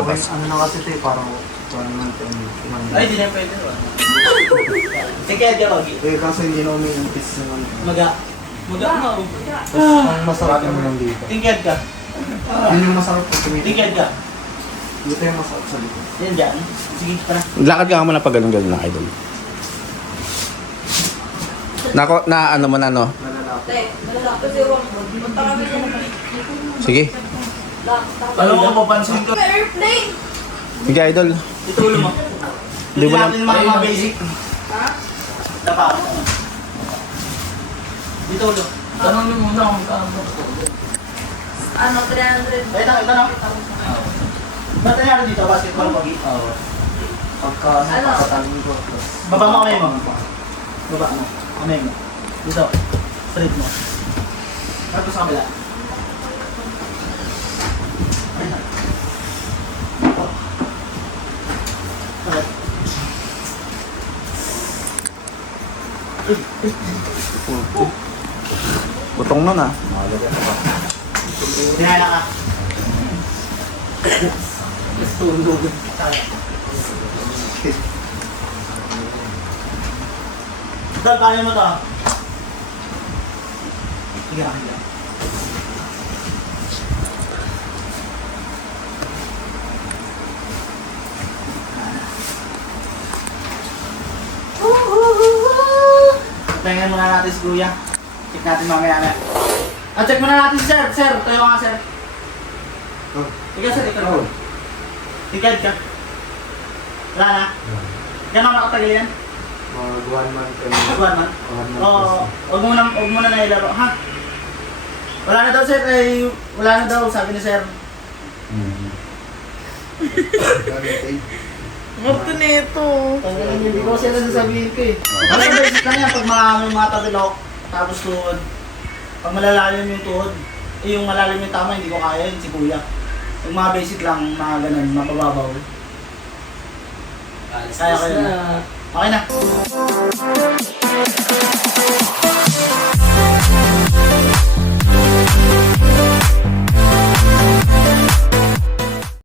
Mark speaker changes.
Speaker 1: labas.
Speaker 2: Ano na kasi ito eh, parang and man.
Speaker 3: Ay, di na pwede. Sige, Edgar, Ogi.
Speaker 2: Eh, kaso hindi na umiimpis naman.
Speaker 3: Maga. Maga nga. oh.
Speaker 2: Tapos ang masarap naman lang dito.
Speaker 3: Tingkad ka.
Speaker 2: Yun yung masarap pag tumitingin.
Speaker 3: Tingkad ka.
Speaker 2: Dito yung masarap sa likod.
Speaker 3: Yan dyan. Sige, para.
Speaker 1: Lakad ka nga muna pag ganun-ganun na idol. Nako, na ano mo na no?
Speaker 4: Dyan.
Speaker 1: Sige.
Speaker 3: Alam mo, papansin ko.
Speaker 4: Airplane!
Speaker 1: Sige idol.
Speaker 3: Ito ulo mo.
Speaker 1: Di
Speaker 3: Hindi
Speaker 1: mo
Speaker 3: natin mga mga basic.
Speaker 4: Ha?
Speaker 3: Dapa. Dito ulo.
Speaker 5: Tanong niyo muna kung saan ba.
Speaker 4: Ano, 300.
Speaker 3: Ito, ito na. Ba't nangyari dito? Basketball pogi? Oo.
Speaker 2: Pagka ano,
Speaker 4: Ano?
Speaker 2: pagkataling ko.
Speaker 3: Baba mo kamay mo. Baba mo. Kamay mo. Dito. Straight mo. Tapos sa kabila.
Speaker 1: Butong nun ah.
Speaker 3: Dinala ka.
Speaker 5: Tulog.
Speaker 3: Dal, paano mo to? Sige, akin Tingnan muna natin si Kuya. Check natin mamaya na. Ah, check muna natin si Sir. Sir, tayo nga Sir.
Speaker 2: Oh.
Speaker 3: Ikaw Sir, ikaw. Tigad ka. Wala na. Gano'n nakatagal yan?
Speaker 2: Mag one month
Speaker 3: man.
Speaker 2: one month.
Speaker 3: Oo, huwag mo na, huwag mo na nailaro, ha? Wala na daw, sir. Ay, wala na daw, sabi ni sir.
Speaker 4: Ngapto nito.
Speaker 3: Tanggalin hindi ko sila sasabihin ko eh. Ano yung basic lang yan pag mga, may mga tabilok, tapos tuhod. Pag malalalim yung tuhod, eh yung malalim yung tama, hindi ko kaya yun, si kuya. Yung mga basic lang, mga ganun, mapababaw.
Speaker 5: Alis
Speaker 3: Kaya ko yun.
Speaker 5: na.
Speaker 3: Okay na.